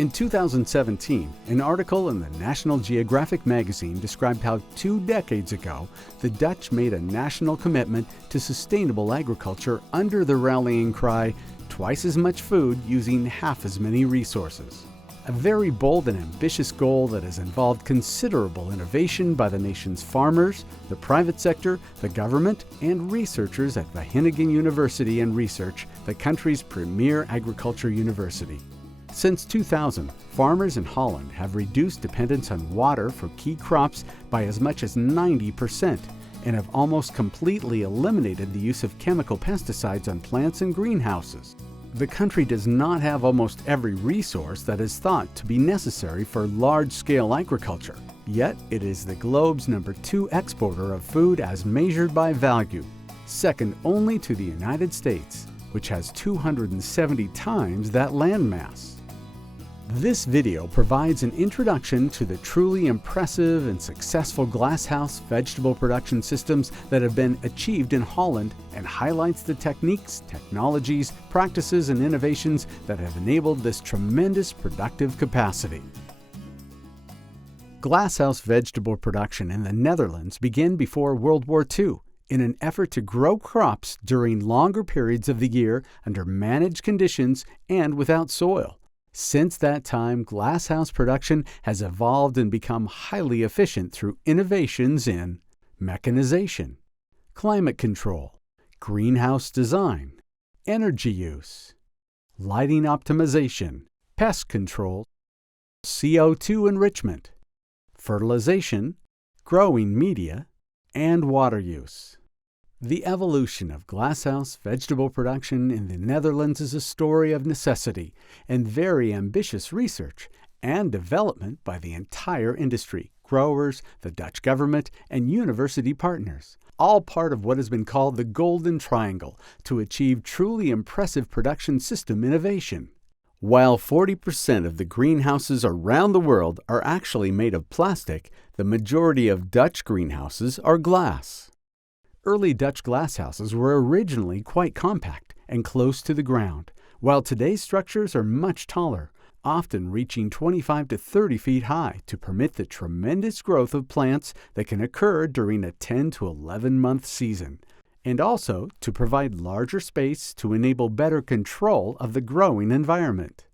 In 2017, an article in the National Geographic magazine described how 2 decades ago, the Dutch made a national commitment to sustainable agriculture under the rallying cry, "Twice as much food using half as many resources." A very bold and ambitious goal that has involved considerable innovation by the nation's farmers, the private sector, the government, and researchers at Wageningen University and Research, the country's premier agriculture university. Since 2000, farmers in Holland have reduced dependence on water for key crops by as much as 90% and have almost completely eliminated the use of chemical pesticides on plants and greenhouses. The country does not have almost every resource that is thought to be necessary for large-scale agriculture, yet it is the globe's #2 exporter of food as measured by value, second only to the United States, which has 270 times that landmass. This video provides an introduction to the truly impressive and successful glasshouse vegetable production systems that have been achieved in Holland and highlights the techniques, technologies, practices, and innovations that have enabled this tremendous productive capacity. Glasshouse vegetable production in the Netherlands began before World War II in an effort to grow crops during longer periods of the year under managed conditions and without soil. Since that time, glasshouse production has evolved and become highly efficient through innovations in mechanization, climate control, greenhouse design, energy use, lighting optimization, pest control, CO2 enrichment, fertilization, growing media, and water use. The evolution of glasshouse vegetable production in the Netherlands is a story of necessity and very ambitious research and development by the entire industry, growers, the Dutch government, and university partners, all part of what has been called the Golden Triangle to achieve truly impressive production system innovation. While 40% of the greenhouses around the world are actually made of plastic, the majority of Dutch greenhouses are glass. Early Dutch glasshouses were originally quite compact and close to the ground, while today's structures are much taller, often reaching 25 to 30 feet high to permit the tremendous growth of plants that can occur during a 10 to 11-month season, and also to provide larger space to enable better control of the growing environment.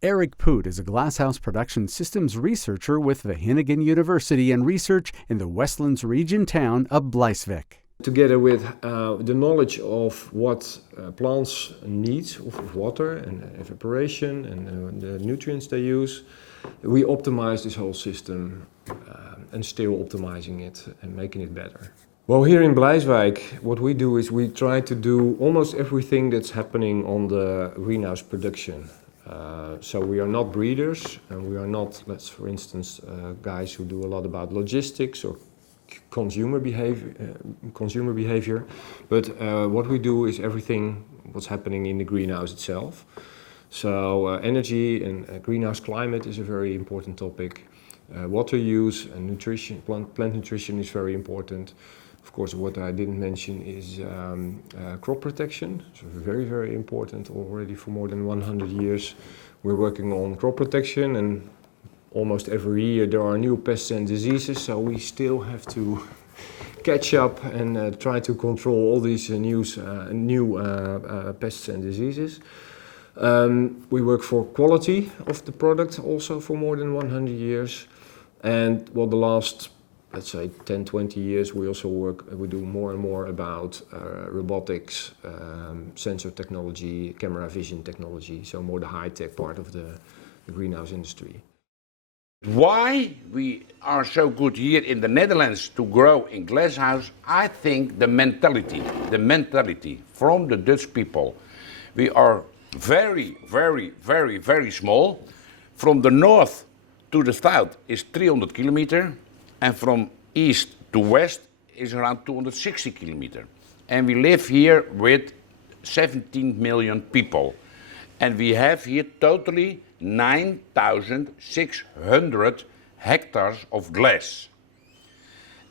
Erik Poot is a glasshouse production systems researcher with Wageningen University and Research in the Westlands region town of Bleiswijk. Together with the knowledge of what plants need of water and evaporation and the nutrients they use, we optimize this whole system and still optimizing it and making it better. Well, here in Bleiswijk, what we do is we try to do almost everything that's happening on the greenhouse production. So we are not breeders, and we are not, for instance, guys who do a lot about logistics or consumer behavior, but what we do is everything what's happening in the greenhouse itself. So energy and greenhouse climate is a very important topic. Water use and nutrition, plant nutrition is very important. Of course, what I didn't mention is crop protection. So very, very important. Already for more than 100 years we're working on crop protection, and almost every year there are new pests and diseases, so we still have to catch up and try to control all these new pests and diseases. We work for quality of the product also for more than 100 years. And well, the last, let's say, 10, 20 years, we do more and more about robotics, sensor technology, camera vision technology, so more the high-tech part of the greenhouse industry. Why we are so good here in the Netherlands to grow in glasshouse, I think the mentality from the Dutch people. We are very, very, very, very small. From the north to the south is 300 kilometers, and from east to west is around 260 kilometers. And we live here with 17 million people. And we have here totally 9,600 hectares of glass.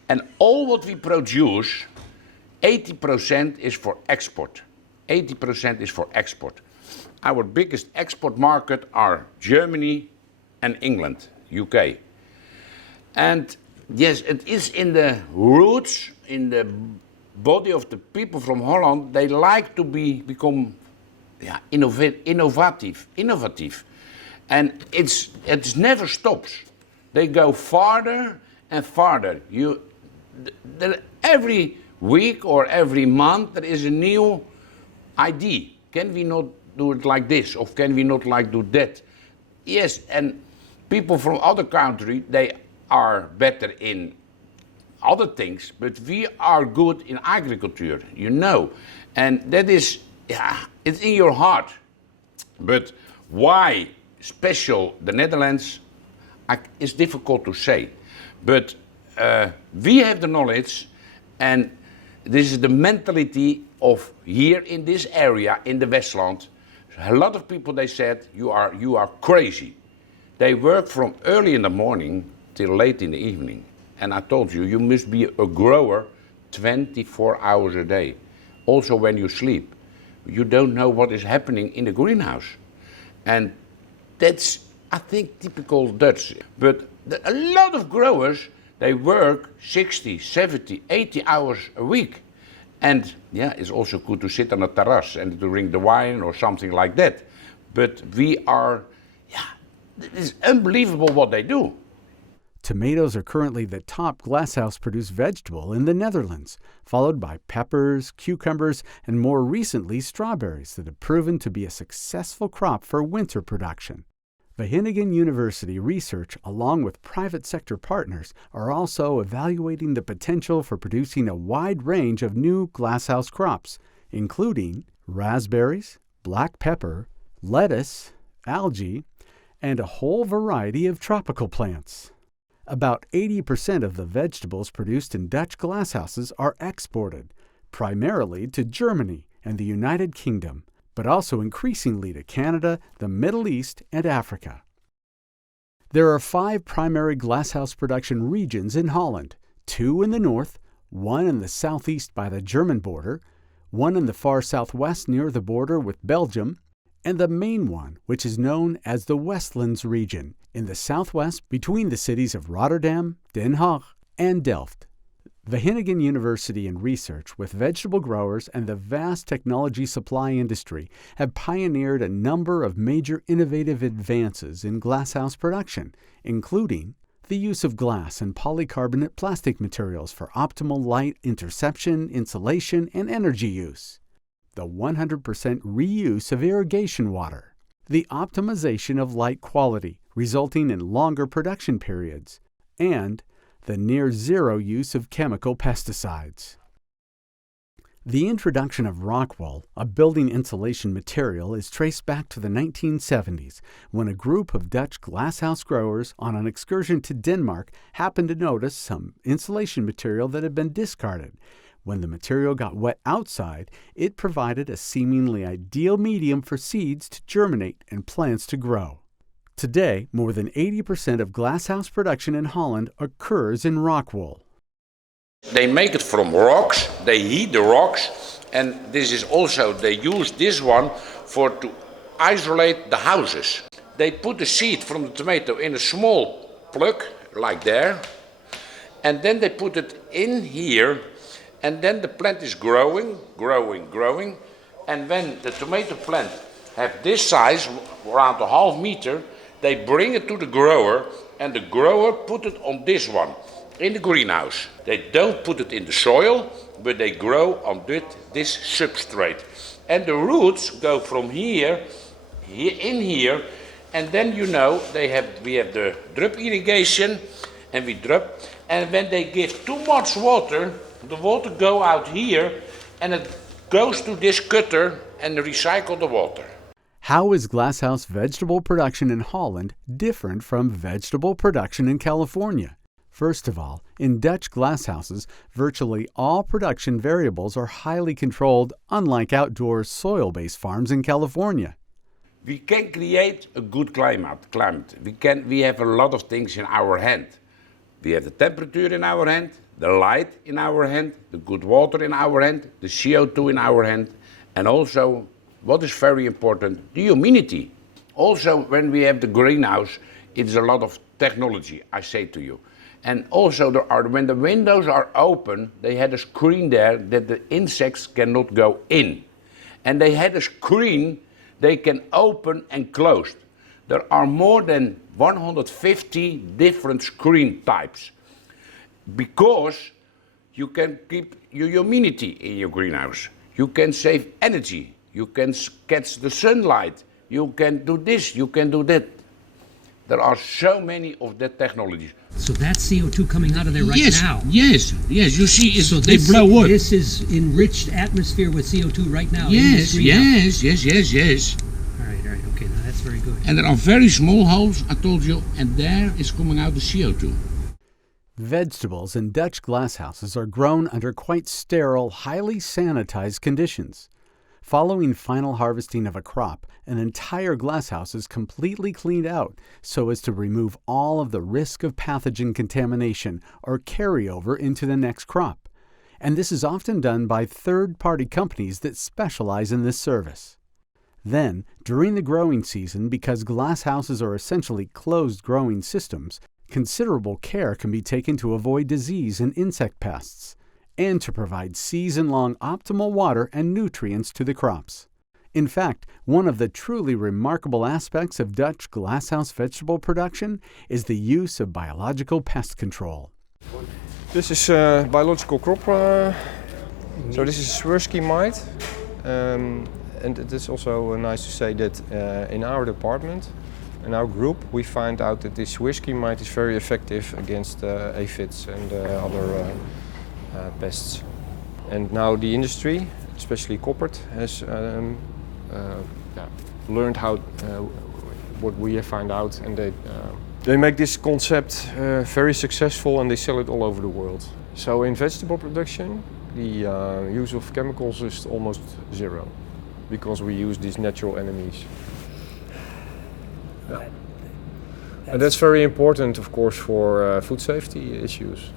And all what we produce, 80% is for export. 80% is for export. Our biggest export market are Germany and England, UK. And yes, it is in the roots, in the body of the people from Holland. They like to become innovative. And it never stops. They go farther and farther. Every week or every month there is a new idea. Can we not do it like this, or can we not like do that? Yes, and people from other countries, they are better in other things, but we are good in agriculture, you know. And that is, it's in your heart. But why special the Netherlands, it's difficult to say. But we have the knowledge, and this is the mentality of here in this area, in the Westlands. A lot of people, they said, you are crazy. They work from early in the morning till late in the evening. And I told you, you must be a grower 24 hours a day. Also when you sleep. You don't know what is happening in the greenhouse. And that's, I think, typical Dutch. But a lot of growers, they work 60, 70, 80 hours a week. And yeah, it's also good to sit on a terrace and to drink the wine or something like that. But we are, it's unbelievable what they do. Tomatoes are currently the top glasshouse-produced vegetable in the Netherlands, followed by peppers, cucumbers, and more recently strawberries that have proven to be a successful crop for winter production. Wageningen University research, along with private sector partners, are also evaluating the potential for producing a wide range of new glasshouse crops, including raspberries, black pepper, lettuce, algae, and a whole variety of tropical plants. About 80% of the vegetables produced in Dutch glasshouses are exported, primarily to Germany and the United Kingdom, but also increasingly to Canada, the Middle East, and Africa. There are 5 primary glasshouse production regions in Holland, 2 in the north, 1 in the southeast by the German border, 1 in the far southwest near the border with Belgium, and the main one, which is known as the Westlands region, in the southwest between the cities of Rotterdam, Den Haag, and Delft. Wageningen University and research with vegetable growers and the vast technology supply industry have pioneered a number of major innovative advances in glasshouse production, including the use of glass and polycarbonate plastic materials for optimal light interception, insulation, and energy use, the 100% reuse of irrigation water, the optimization of light quality, resulting in longer production periods, and the near-zero use of chemical pesticides. The introduction of rock wool, a building insulation material, is traced back to the 1970s, when a group of Dutch glasshouse growers on an excursion to Denmark happened to notice some insulation material that had been discarded. When the material got wet outside, it provided a seemingly ideal medium for seeds to germinate and plants to grow. Today, more than 80% of glasshouse production in Holland occurs in rock wool. They make it from rocks, they heat the rocks, and this is also, they use this one to isolate the houses. They put the seed from the tomato in a small plug, like there, and then they put it in here, and then the plant is growing, and when the tomato plant have this size, around a half meter, they bring it to the grower, and the grower put it on this one, in the greenhouse. They don't put it in the soil, but they grow on this substrate. And the roots go from here, in here, and then you know, we have the drip irrigation, and we drip, and when they give too much water, the water go out here, and it goes to this cutter and recycle the water. How is glasshouse vegetable production in Holland different from vegetable production in California? First of all, in Dutch glasshouses, virtually all production variables are highly controlled, unlike outdoor soil-based farms in California. We can create a good climate. We have a lot of things in our hand. We have the temperature in our hand, the light in our hand, the good water in our hand, the CO2 in our hand, And also, what is very important, the humidity. Also, when we have the greenhouse, it's a lot of technology, I say to you. And also, when the windows are open, they had a screen there that the insects cannot go in. And they had a screen they can open and close. There are more than 150 different screen types, because you can keep your humidity in your greenhouse. You can save energy. You can catch the sunlight. You can do this, you can do that. There are so many of that technologies. So that's CO2 coming out of there right now? Yes, you see, So they blow up. This is enriched atmosphere with CO2 right now? Yes. All right, okay, now that's very good. And there are very small holes, I told you, and there is coming out the CO2. Vegetables in Dutch glasshouses are grown under quite sterile, highly sanitized conditions. Following final harvesting of a crop, an entire glasshouse is completely cleaned out so as to remove all of the risk of pathogen contamination or carryover into the next crop. And this is often done by third-party companies that specialize in this service. Then, during the growing season, because glasshouses are essentially closed growing systems, considerable care can be taken to avoid disease and insect pests, and to provide season-long optimal water and nutrients to the crops. In fact, one of the truly remarkable aspects of Dutch glasshouse vegetable production is the use of biological pest control. This is biological crop. So this is Swirsky mite. And it is also nice to say that in our department, in our group, we find out that this Swirsky mite is very effective against aphids and other pests. And now the industry, especially Koppert, has learned how what we have found out, and they make this concept very successful, and they sell it all over the world. So in vegetable production, the use of chemicals is almost zero, because we use these natural enemies. Yeah. And that's very important, of course, for food safety issues.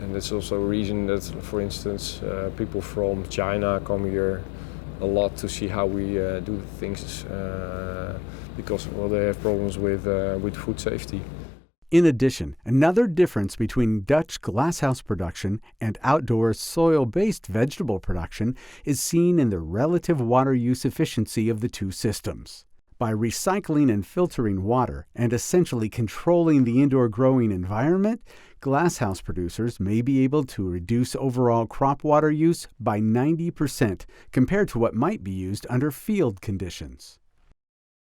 And that's also a reason that, for instance, people from China come here a lot to see how we do things, because they have problems with food safety. In addition, another difference between Dutch glasshouse production and outdoor soil-based vegetable production is seen in the relative water use efficiency of the two systems. By recycling and filtering water and essentially controlling the indoor growing environment, glasshouse producers may be able to reduce overall crop water use by 90% compared to what might be used under field conditions.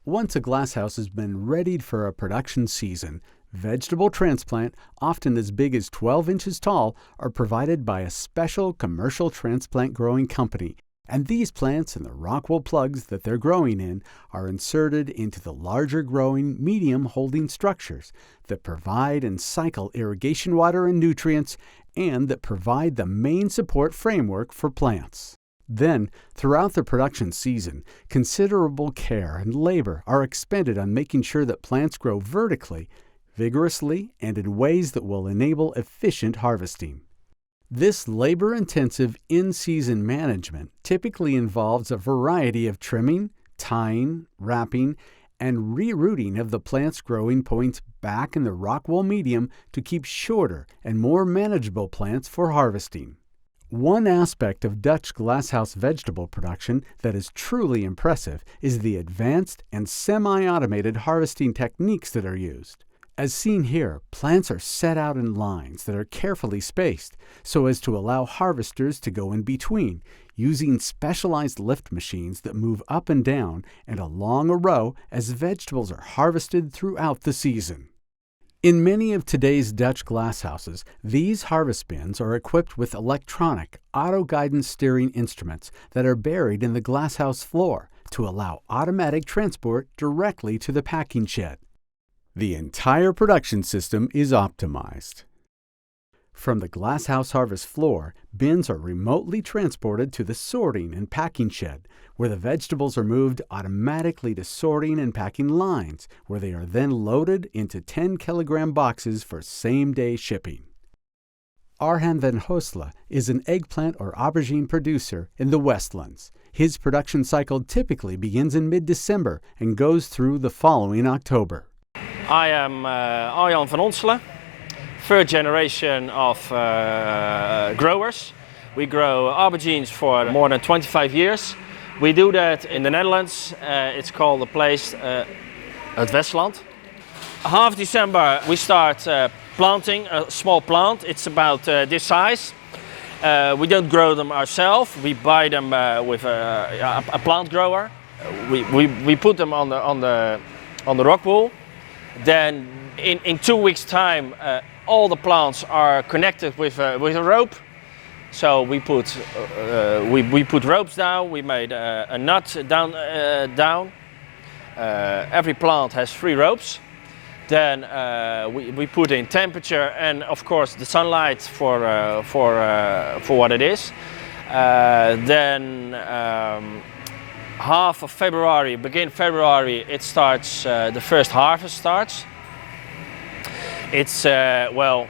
Once a glasshouse has been readied for a production season, vegetable transplant, often as big as 12 inches tall, are provided by a special commercial transplant growing company, and these plants and the rockwool plugs that they're growing in are inserted into the larger growing medium holding structures that provide and cycle irrigation water and nutrients, and that provide the main support framework for plants. Then, throughout the production season, considerable care and labor are expended on making sure that plants grow vertically, vigorously, and in ways that will enable efficient harvesting. This labor-intensive in-season management typically involves a variety of trimming, tying, wrapping, and rerooting of the plant's growing points back in the rockwool medium to keep shorter and more manageable plants for harvesting. One aspect of Dutch glasshouse vegetable production that is truly impressive is the advanced and semi-automated harvesting techniques that are used. As seen here, plants are set out in lines that are carefully spaced so as to allow harvesters to go in between, using specialized lift machines that move up and down and along a row as vegetables are harvested throughout the season. In many of today's Dutch glasshouses, these harvest bins are equipped with electronic, auto-guidance steering instruments that are buried in the glasshouse floor to allow automatic transport directly to the packing shed. The entire production system is optimized. From the glasshouse harvest floor, bins are remotely transported to the sorting and packing shed, where the vegetables are moved automatically to sorting and packing lines, where they are then loaded into 10-kilogram boxes for same-day shipping. Arjan van Hoosle is an eggplant or aubergine producer in the Westlands. His production cycle typically begins in mid-December and goes through the following October. I am Arjan van Onselen, third generation of growers. We grow aubergines for more than 25 years. We do that in the Netherlands. It's called a place at Westlands. Half December we start planting a small plant. It's about this size. We don't grow them ourselves. We buy them with a plant grower. We put them on the rock wool. Then in 2 weeks' time, all the plants are connected with a rope. So we put ropes down. We made a nut down. Every plant has 3 ropes. Then we put in temperature and of course the sunlight for what it is. Then half of February, begin February, it starts. The first harvest starts. It's well,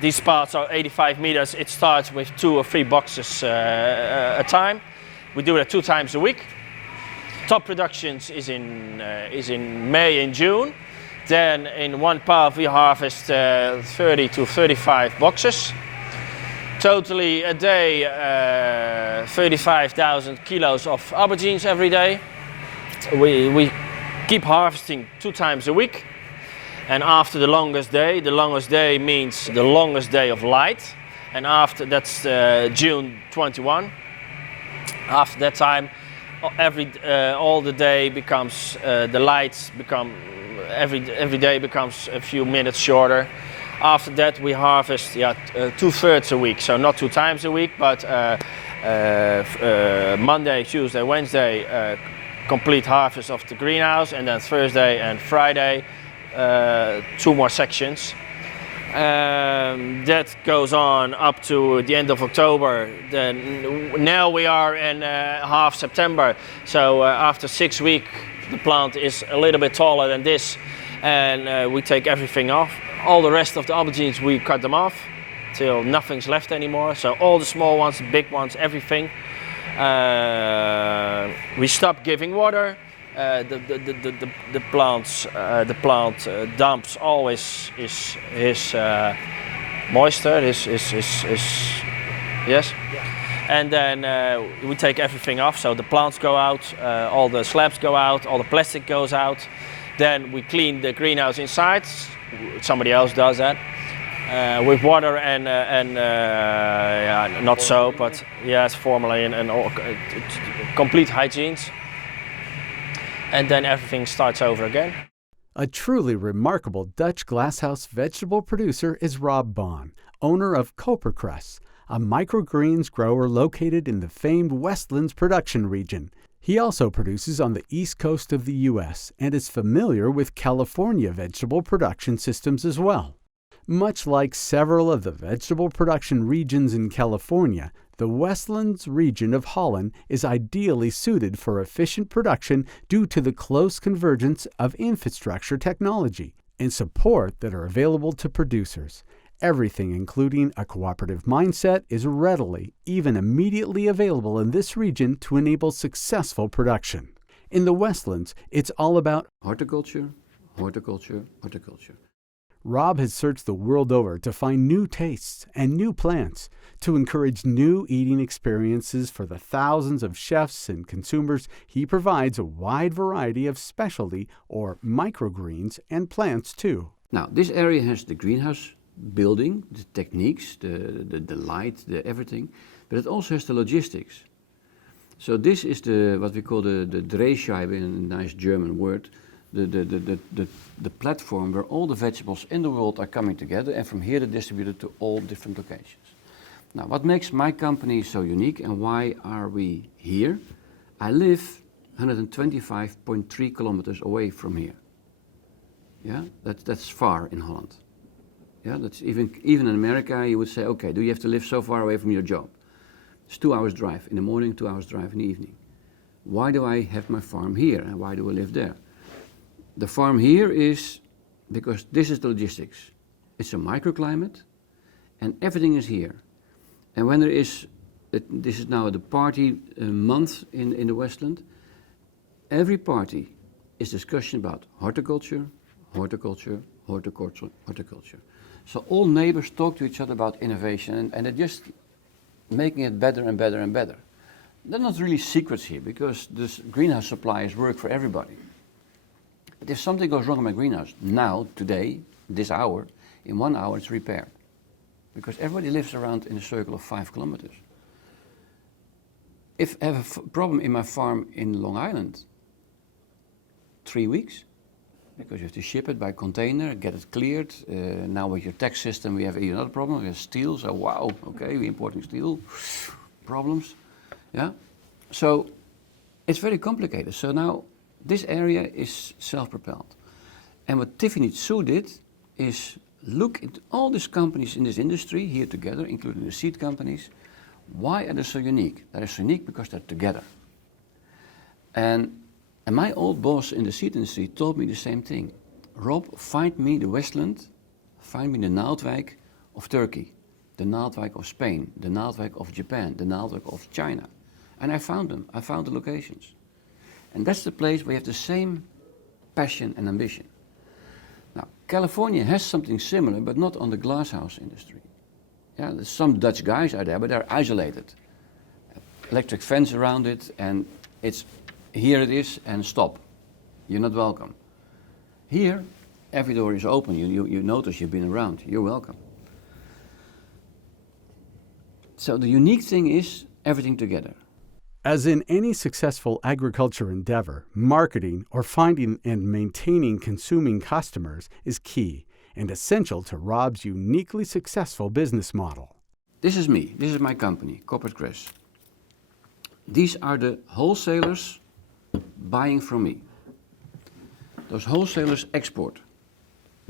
these parts are 85 meters. It starts with 2 or 3 boxes a time. We do that 2 times a week. Top productions is in May and June. Then in one part we harvest 30 to 35 boxes. Totally a day 35,000 kilos of aubergines every day. We keep harvesting 2 times a week. And after the longest day means the longest day of light. And after that's June 21. After that time, all the day becomes, the lights become, every day becomes a few minutes shorter. After that we harvest 2/3 a week, so not 2 times a week, but Monday, Tuesday, Wednesday complete harvest of the greenhouse, and then Thursday and Friday 2 more sections. That goes on up to the end of October. Then now we are in half September, so after 6 weeks the plant is a little bit taller than this, and we take everything off. All the rest of the aubergines we cut them off till nothing's left anymore. So all the small ones, the big ones, everything. We stop giving water. The plant dumps always his moisture, his yes. And then we take everything off, so the plants go out, all the slabs go out, all the plastic goes out. Then we clean the greenhouse inside. Somebody else does that with water and not soap, but yes, formalin and all, complete hygienes. And then everything starts over again. A truly remarkable Dutch glasshouse vegetable producer is Rob Baan, owner of Koperkruis, a microgreens grower located in the famed Westlands production region. He also produces on the east coast of the U.S. and is familiar with California vegetable production systems as well. Much like several of the vegetable production regions in California, the Westlands region of Holland is ideally suited for efficient production due to the close convergence of infrastructure technology and support that are available to producers. Everything, including a cooperative mindset, is readily, even immediately available in this region to enable successful production. In the Westlands, it's all about horticulture, horticulture, horticulture. Rob has searched the world over to find new tastes and new plants to encourage new eating experiences for the thousands of chefs and consumers. He provides a wide variety of specialty or microgreens and plants too. Now, this area has the greenhouse building, the techniques, the light, the everything, but it also has the logistics. So this is what we call the Drehscheibe, in a nice German word, the platform where all the vegetables in the world are coming together, and from here they're distributed to all different locations. Now, what makes my company so unique and why are we here? I live 125.3 kilometers away from here. Yeah, that's far in Holland. Yeah, that's even in America you would say, okay, do you have to live so far away from your job? It's 2 hours drive in the morning, 2 hours drive in the evening. Why do I have my farm here and why do I live there? The farm here is because this is the logistics. It's a microclimate and everything is here. And when there is this is now the party month in the Westland. Every party is discussion about horticulture, horticulture, horticulture, horticulture. So all neighbors talk to each other about innovation, and they're just making it better and better and better. There are not really secrets here, because this greenhouse suppliers work for everybody. But if something goes wrong in my greenhouse, now, today, this hour, in 1 hour it's repaired. Because everybody lives around in a circle of 5 kilometers. If I have a problem in my farm in Long Island, 3 weeks, because you have to ship it by container, get it cleared. Now with your tax system we have another problem, we have steel, so wow, okay, we're importing steel, problems, yeah? So it's very complicated. So now this area is self-propelled. And what Tiffany Tsu did is look at all these companies in this industry here together, including the seed companies. Why are they so unique? They're so unique because they're together. And my old boss in the seed industry told me the same thing. Rob, find me the Westland, find me the Naaldwijk of Turkey, the Naaldwijk of Spain, the Naaldwijk of Japan, the Naaldwijk of China. And I found them, I found the locations. And that's the place where you have the same passion and ambition. Now, California has something similar, but not on the glasshouse industry. Yeah, there's some Dutch guys out there, but they're isolated. Electric fence around it, and it's here it is, and stop. You're not welcome. Here, every door is open. You notice you've been around. You're welcome. So the unique thing is everything together. As in any successful agriculture endeavor, marketing or finding and maintaining consuming customers is key and essential to Rob's uniquely successful business model. This is me. This is my company, Corporate Crest. These are the wholesalers buying from me. Those wholesalers export.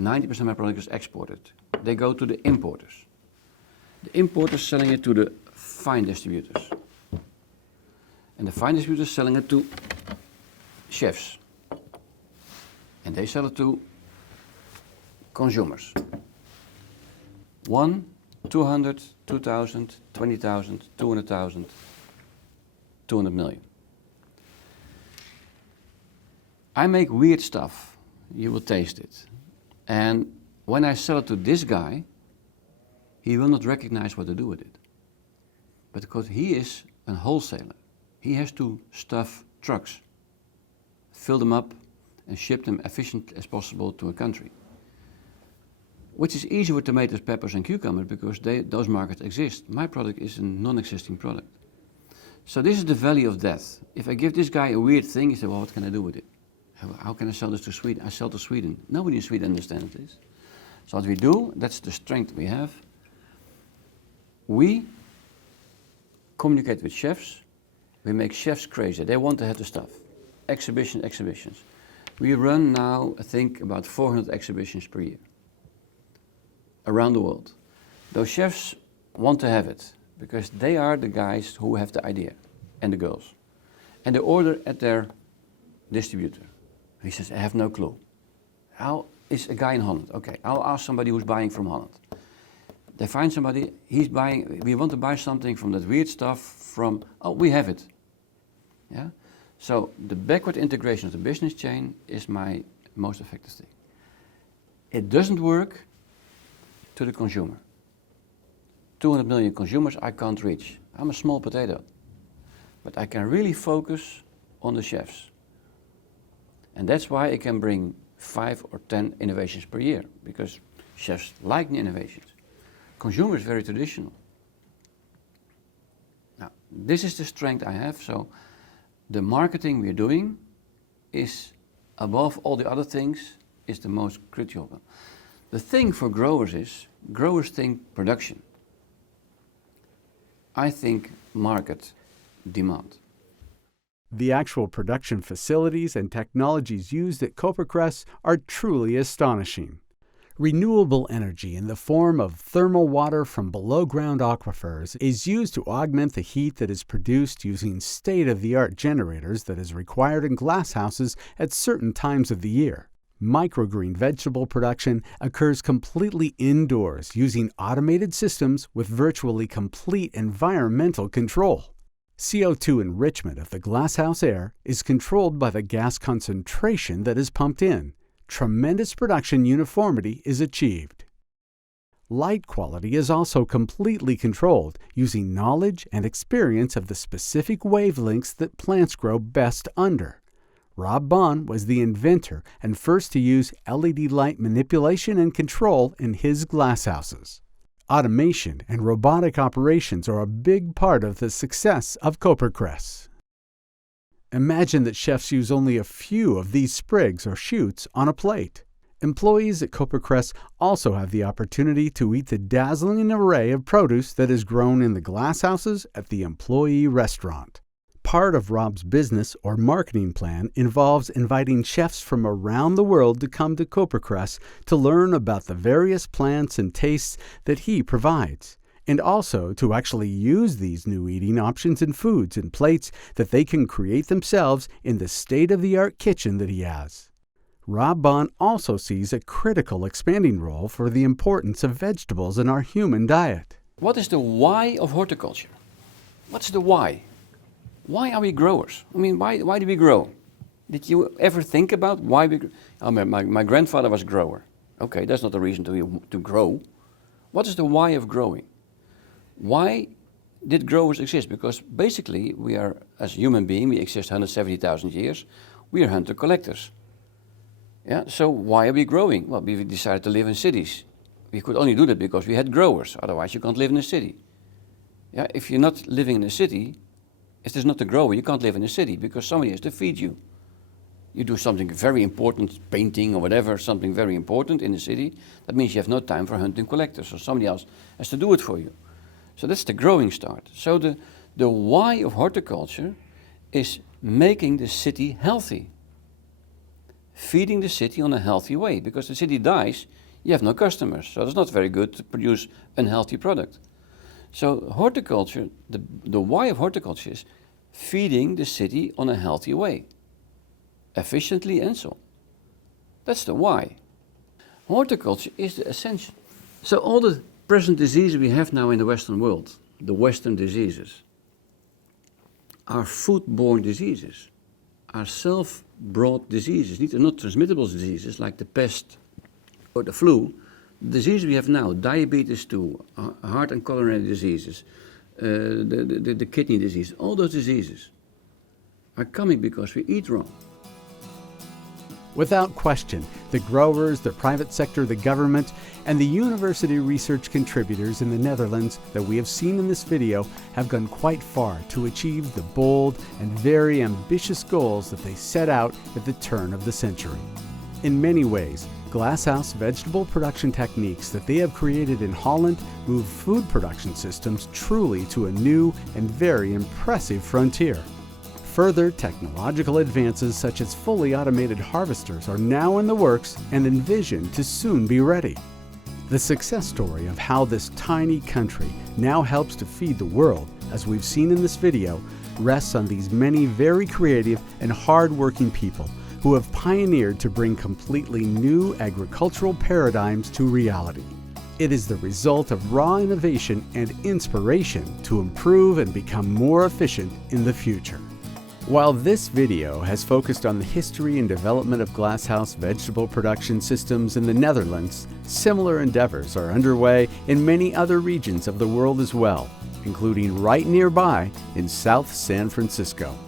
90% of my product is exported. They go to the importers. The importers selling it to the fine distributors. And the fine distributors selling it to chefs. And they sell it to consumers. 1, 200, 2,000, 20,000, 200,000, 200 million. I make weird stuff. You will taste it. And when I sell it to this guy, he will not recognize what to do with it. But because he is a wholesaler, he has to stuff trucks, fill them up, and ship them efficient as possible to a country. Which is easy with tomatoes, peppers, and cucumbers because those markets exist. My product is a non-existing product. So this is the valley of death. If I give this guy a weird thing, he says, well, what can I do with it? How can I sell this to Sweden? I sell to Sweden. Nobody in Sweden understands this. So what we do, that's the strength we have. We communicate with chefs. We make chefs crazy. They want to have the stuff. Exhibitions. We run now, I think, about 400 exhibitions per year around the world. Those chefs want to have it because they are the guys who have the idea, and the girls. And they order at their distributor. He says, I have no clue. How is a guy in Holland? Okay, I'll ask somebody who's buying from Holland. They find somebody, he's buying, we want to buy something from that weird stuff from, oh, we have it. Yeah? So the backward integration of the business chain is my most effective thing. It doesn't work to the consumer. 200 million consumers I can't reach. I'm a small potato. But I can really focus on the chefs. And that's why I can bring 5 or 10 innovations per year, because chefs like new innovations. Consumer is very traditional. Now, this is the strength I have, so the marketing we're doing is, above all the other things, is the most critical. The thing for growers is, growers think production. I think market demand. The actual production facilities and technologies used at Coppercrest are truly astonishing. Renewable energy in the form of thermal water from below-ground aquifers is used to augment the heat that is produced using state-of-the-art generators that is required in glasshouses at certain times of the year. Microgreen vegetable production occurs completely indoors using automated systems with virtually complete environmental control. CO2 enrichment of the glasshouse air is controlled by the gas concentration that is pumped in. Tremendous production uniformity is achieved. Light quality is also completely controlled using knowledge and experience of the specific wavelengths that plants grow best under. Rob Bond was the inventor and first to use LED light manipulation and control in his glasshouses. Automation and robotic operations are a big part of the success of Koperkress. Imagine that chefs use only a few of these sprigs or shoots on a plate. Employees at Koperkress also have the opportunity to eat the dazzling array of produce that is grown in the glasshouses at the employee restaurant. Part of Rob's business or marketing plan involves inviting chefs from around the world to come to Koperkress to learn about the various plants and tastes that he provides, and also to actually use these new eating options and foods and plates that they can create themselves in the state-of-the-art kitchen that he has. Rob Bond also sees a critical expanding role for the importance of vegetables in our human diet. What is the why of horticulture? What's the why? Why are we growers? I mean, why do we grow? Did you ever think about why we grow? Oh, my grandfather was a grower. Okay, that's not the reason to grow. What is the why of growing? Why did growers exist? Because basically we are, as a human being, we exist 170,000 years. We are hunter-collectors. Yeah, so why are we growing? Well, we decided to live in cities. We could only do that because we had growers. Otherwise you can't live in a city. Yeah, if you're not living in a city, if there's not a grower, you can't live in a city because somebody has to feed you. You do something very important, painting or whatever, something very important in the city, that means you have no time for hunting collectors, so somebody else has to do it for you. So that's the growing start. So the why of horticulture is making the city healthy. Feeding the city on a healthy way, because the city dies, you have no customers, so it's not very good to produce an unhealthy product. So horticulture, the why of horticulture is feeding the city on a healthy way, efficiently and so on. That's the why. Horticulture is the essential. So all the present diseases we have now in the Western world, the Western diseases, are foodborne diseases, are self-brought diseases. These are not transmittable diseases like the pest or the flu. The diseases we have now, diabetes 2, heart and coronary diseases, the kidney disease, all those diseases are coming because we eat wrong. Without question, the growers, the private sector, the government, and the university research contributors in the Netherlands that we have seen in this video have gone quite far to achieve the bold and very ambitious goals that they set out at the turn of the century. In many ways, glasshouse vegetable production techniques that they have created in Holland move food production systems truly to a new and very impressive frontier. Further technological advances such as fully automated harvesters are now in the works and envisioned to soon be ready. The success story of how this tiny country now helps to feed the world, as we've seen in this video, rests on these many very creative and hard-working people who have pioneered to bring completely new agricultural paradigms to reality. It is the result of raw innovation and inspiration to improve and become more efficient in the future. While this video has focused on the history and development of glasshouse vegetable production systems in the Netherlands, similar endeavors are underway in many other regions of the world as well, including right nearby in South San Francisco.